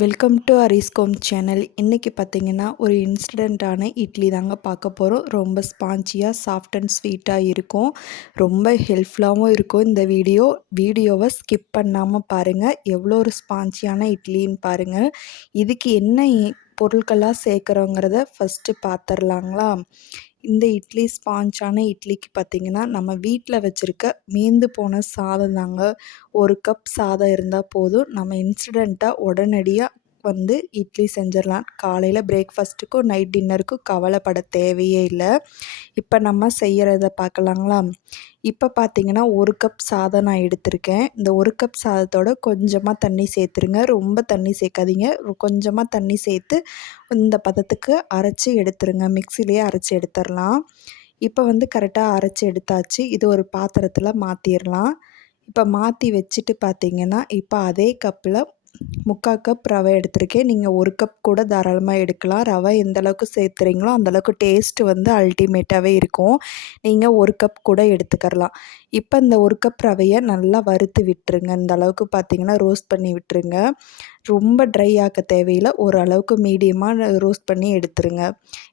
Welcome to அரிஸ்கோம் channel. இன்றைக்கி பார்த்திங்கன்னா ஒரு இன்ஸ்டண்ட்டான இட்லி தாங்க பார்க்க போகிறோம். ரொம்ப ஸ்பாஞ்சியாக சாஃப்ட் அண்ட் ஸ்வீட்டாக இருக்கும். ரொம்ப ஹெல்ப்ஃபுல்லாகவும் இருக்கும். இந்த வீடியோவை ஸ்கிப் பண்ணாமல் பாருங்கள். எவ்வளோ ஒரு ஸ்பாஞ்சியான இட்லின்னு பாருங்கள். இதுக்கு என்ன பொருட்களாக சேர்க்குறோங்கிறத ஃபஸ்ட்டு பார்த்துடலாங்களா? இந்த இட்லி ஸ்பாஞ்சான இட்லிக்கு பார்த்திங்கன்னா நம்ம வீட்டில் வச்சுருக்க மீந்து போன சாதம் தாங்க. ஒரு கப் சாதம் இருந்தால் போதும். நம்ம இன்ஸ்டண்ட்டாக உடனடியாக இட்லி செஞ்சிடலாம். காலையில் பிரேக்ஃபாஸ்ட்டுக்கும் நைட் டின்னருக்கும் கவலைப்பட தேவையே இல்லை. இப்போ நம்ம செய்கிறத பார்க்கலாங்களா? இப்போ பார்த்திங்கன்னா ஒரு கப் சாதம் நான் எடுத்திருக்கேன். இந்த ஒரு கப் சாதத்தோட கொஞ்சமாக தண்ணி சேர்த்துருங்க. ரொம்ப தண்ணி சேர்க்காதீங்க. கொஞ்சமாக தண்ணி சேர்த்து இந்த பதத்துக்கு அரைச்சி எடுத்துருங்க. மிக்சிலேயே அரைச்சி எடுத்துடலாம். இப்போ கரெக்டாக அரைச்சி எடுத்தாச்சு. இது ஒரு பாத்திரத்தில் மாற்றிடலாம். இப்போ மாற்றி வச்சுட்டு பார்த்திங்கன்னா இப்போ அதே கப்பில் 3/4 கப் ரவை எடுத்திருக்கேன். நீங்கள் 1 கப் கூட தாராளமாக எடுக்கலாம். ரவை எந்த அளவுக்கு சேர்த்துறீங்களோ அந்தளவுக்கு டேஸ்ட்டு அல்டிமேட்டாகவே இருக்கும். நீங்கள் 1 கப் கூட எடுத்துக்கலாம். இப்போ இந்த 1 கப் ரவையை நல்லா வறுத்து விட்டுருங்க. இந்த அளவுக்கு பார்த்திங்கன்னா ரோஸ்ட் பண்ணி விட்டுருங்க. ரொம்ப ட்ரை ஆக்க தேவையில்லை. ஓரளவுக்கு மீடியமாக ரோஸ்ட் பண்ணி எடுத்துருங்க.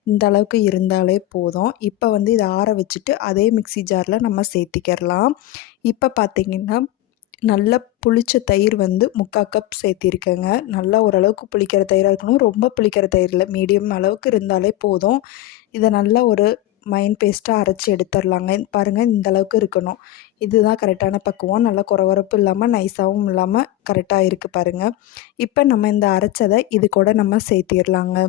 இந்த அளவுக்கு இருந்தாலே போதும். இப்போ இதை ஆற வச்சுட்டு அதே மிக்ஸி ஜாரில் நம்ம சேர்த்திக்கிறலாம். இப்போ பார்த்திங்கன்னா நல்லா புளிச்ச தயிர் 3/4 கப் சேர்த்திருக்கேங்க. நல்லா ஓரளவுக்கு புளிக்கிற தயிராக இருக்கணும். ரொம்ப புளிக்கிற தயிர் இல்லை, மீடியம் அளவுக்கு இருந்தாலே போதும். இதை நல்லா ஒரு மைன் பேஸ்ட்டாக அரைச்சி எடுத்துடலாங்க. பாருங்கள், இந்த அளவுக்கு இருக்கணும். இதுதான் கரெக்டான பக்குவம். நல்லா குறகுறப்பு இல்லாமல் நைஸாகவும் இல்லாமல் கரெக்டாக இருக்குது பாருங்கள். இப்போ நம்ம இந்த அரைச்சதை இது கூட நம்ம சேர்த்திடலாங்க.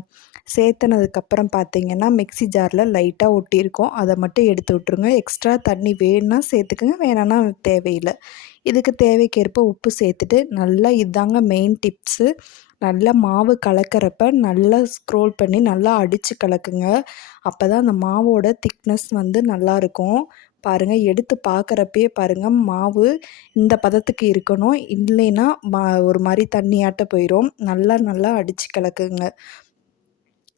சேர்த்துனதுக்கப்புறம் பார்த்திங்கன்னா மிக்ஸி ஜாரில் லைட்டாக ஒட்டியிருக்கோம். அதை மட்டும் எடுத்து விட்ருங்க. எக்ஸ்ட்ரா தண்ணி வேணுன்னா சேர்த்துக்குங்க, வேணான்னா தேவையில்லை. இதுக்கு தேவைக்கேற்ப உப்பு சேர்த்துட்டு நல்லா இதாங்க மெயின் டிப்ஸு. நல்லா மாவு கலக்கிறப்ப நல்லா ஸ்க்ரோல் பண்ணி நல்லா அடித்து கலக்குங்க. அப்போ தான் அந்த மாவோட திக்னஸ் நல்லாயிருக்கும். பாருங்கள், எடுத்து பார்க்குறப்பயே பாருங்கள், மாவு இந்த பதத்துக்கு இருக்கணும். இல்லைன்னா ஒரு மாதிரி தண்ணியாட்ட போயிடும். நல்லா அடித்து கலக்குங்க.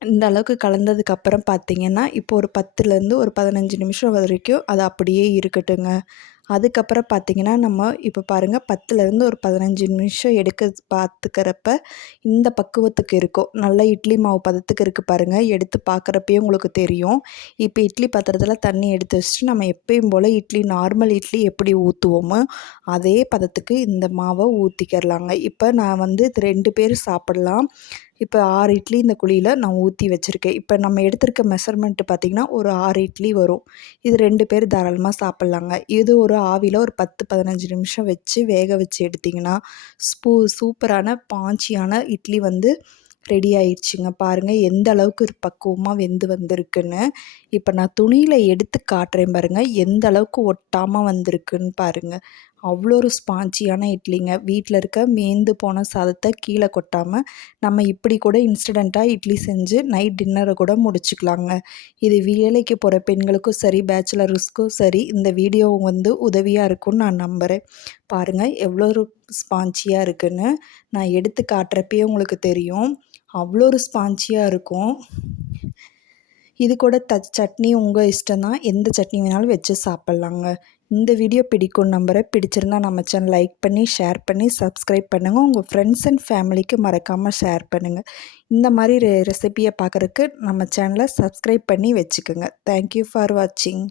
இந்த அளவுக்கு கலந்ததுக்கப்புறம் பார்த்திங்கன்னா இப்போ ஒரு 10லேருந்து ஒரு 15 நிமிஷம் வரைக்கும் அது அப்படியே இருக்கட்டுங்க. அதுக்கப்புறம் பார்த்திங்கன்னா நம்ம இப்போ பாருங்கள் 10லேருந்து ஒரு 15 நிமிஷம் எடுக்க பார்த்துக்கிறப்ப இந்த பக்குவத்துக்கு இருக்கும். நல்லா இட்லி மாவு பதத்துக்கு இருக்குது பாருங்கள். எடுத்து பார்க்குறப்பயே உங்களுக்கு தெரியும். இப்போ இட்லி பாத்திரத்தில் தண்ணி எடுத்து வச்சுட்டு நம்ம எப்பயும் போல் நார்மல் இட்லி எப்படி ஊற்றுவோமோ அதே பதத்துக்கு இந்த மாவை ஊற்றிக்கிறலாங்க. இப்போ நான் 2 பேர் சாப்பிட்லாம். இப்போ 6 இட்லி இந்த குழியில் நான் ஊற்றி வச்சுருக்கேன். இப்போ நம்ம எடுத்திருக்க மெஷர்மெண்ட்டு பார்த்திங்கன்னா ஒரு 6 இட்லி வரும். இது 2 பேர் தாராளமாக சாப்பிட்லாங்க. இது ஒரு ஆவியில் ஒரு 10-15 நிமிஷம் வச்சு வேக வச்சு எடுத்திங்கன்னா சூப்பரான பாஞ்சியான இட்லி ரெடி ஆயிடுச்சுங்க. பாருங்கள் எந்த அளவுக்கு பக்குவமாக வெந்து வந்திருக்குன்னு. இப்போ நான் துணியில் எடுத்து காட்டுறேன் பாருங்கள், எந்த அளவுக்கு ஒட்டாமல் வந்திருக்குன்னு பாருங்கள். அவ்வளோ ஒரு ஸ்பாஞ்சியான இட்லிங்க. வீட்டில் இருக்க மீந்து போன சாதத்தை கீழே கொட்டாமல் நம்ம இப்படி கூட இன்ஸ்டண்ட்டாக இட்லி செஞ்சு நைட் டின்னரை கூட முடிச்சுக்கலாங்க. இது வேலைக்கு போகிற பெண்களுக்கும் சரி, பேச்சுலர்ஸ்க்கும் சரி இந்த வீடியோ உதவியாக இருக்கும்னு நான் நம்புகிறேன். பாருங்கள் எவ்வளோ ஒரு ஸ்பாஞ்சியாக இருக்குன்னு. நான் எடுத்து காட்டுறப்பயே உங்களுக்கு தெரியும். அவ்வளோ ஒரு ஸ்பாஞ்சியாக இருக்கும். இது கூட சட்னி உங்கள் இஷ்டம் தான். எந்த சட்னி வேணாலும் வச்சு சாப்பிட்லாங்க. இந்த வீடியோ பிடிக்கும் நம்புகிறேன். பிடிச்சிருந்தா நம்ம சேனல் லைக் பண்ணி, ஷேர் பண்ணி, சப்ஸ்கிரைப் பண்ணுங்கள். உங்கள் ஃப்ரெண்ட்ஸ் அண்ட் ஃபேமிலிக்கு மறக்காமல் ஷேர் பண்ணுங்கள். இந்த மாதிரி ரெசிபியை பார்க்குறதுக்கு நம்ம சேனலை சப்ஸ்கிரைப் பண்ணி வச்சுக்கோங்க. தேங்க்யூ ஃபார் வாட்சிங்.